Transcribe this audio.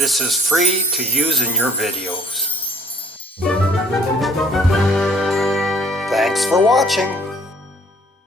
This is free to use in your videos. Thanks for watching.